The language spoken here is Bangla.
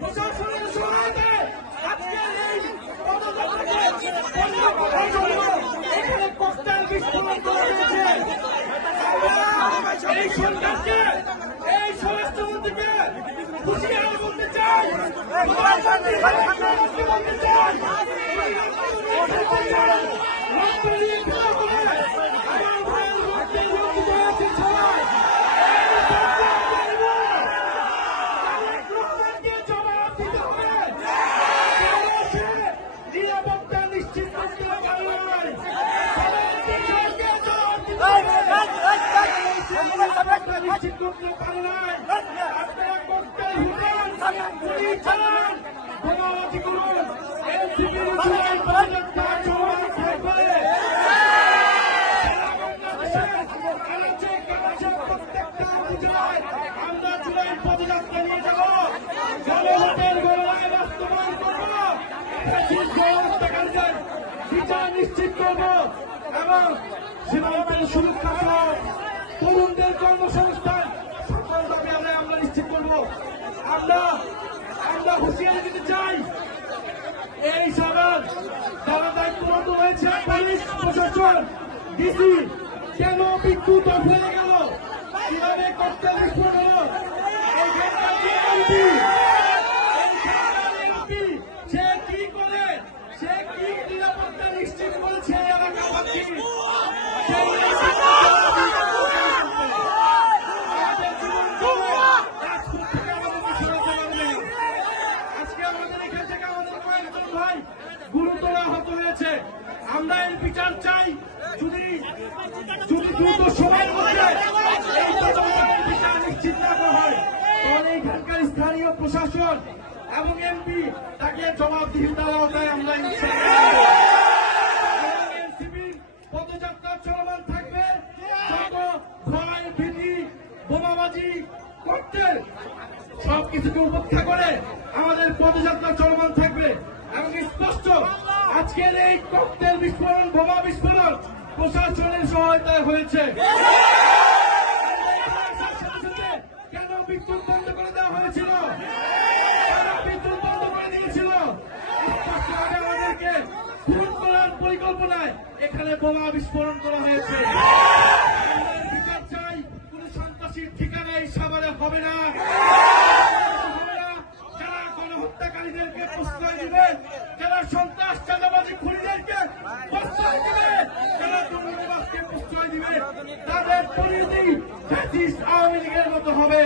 প্রশাসনের সহায়তায় আজকের এই এখানে ককটেল বিস্ফোরণ করা হয়েছে। আমরা এই সরকারকে, এই স্বরাষ্ট্রমন্ত্রীকে হুঁশিয়ারি বলতে চাই, বলতে চাই নিরাপত্তা নিশ্চিত করতে পারে নাই, নিশ্চিত করতে পারে নাই। আপনারা করতে গুলি চালান, বোমাবাজি করুন, এনসিপির আমরা জুলাই পদযাত্রা নিয়ে যাব, জনগণের গণনায় বাস্তবায়ন করব, বিচার নিশ্চিত করব এবং সীমান্তের সুরক্ষা সহ তরুণদের কর্মসংস্থান সকল দাবি আমরা নিশ্চিত করব। আমরা হুঁশিয়ারি দিতে চাই, এই সবার যারা দায়িত্বরত রয়েছে, পুলিশ প্রশাসন, ডিসি, কেন বিদ্যুৎ অফ হয়ে গেল, কিভাবে ককটেল বিস্ফোরণ হলো, সে কি করে, সে কি নিরাপত্তা নিশ্চিত করেছে এলাকাবাসী, আজকে আমাদের এখান থেকে আমাদের কয়েকজন ভাই গুরুতর আহত হয়েছে। আমরা এর বিচার চাই, যদি দ্রুত সময়ের মধ্যে এই বিচার নিশ্চিত না করা হয়, তাহলে এখানকার স্থানীয় প্রশাসন এবং এমপি তাকে জবাবদিহিতার আওতায় আমরা এনসিপির পদযাত্রা চলমান থাকবে। যত ভয়, ভীতি, বোমাবাজি করতে সবকিছুকে উপেক্ষা করে আমাদের পদযাত্রা চলমান থাকবে এবং স্পষ্ট আজকের এই ককটেল বিস্ফোরণ, বোমা বিস্ফোরণ প্রশাসনের সহায়তায় হয়েছে। কেন বিদ্যুৎ বন্ধ করে দেওয়া হয়েছিল, বিদ্যুৎ বন্ধ করে দিয়েছিল, আমাদেরকে খুন করার পরিকল্পনায় এখানে বোমা বিস্ফোরণ করা হয়েছে। বিচার চাই, কোন সন্ত্রাসীর ঠিকানা এই সাভারে হবে না। যারা গণহত্যাকারীদেরকে প্রশ্রয় দিবে, যারা সন্ত্রাস চাঁদাবাজি খুনিদেরকে প্রশ্রয় দিবে, যারা দুর্নীতিবাজকে প্রশ্রয় দিবে, তাদের পরিণতি ফ্যাসিস্ট আওয়ামী লীগের মতো হবে।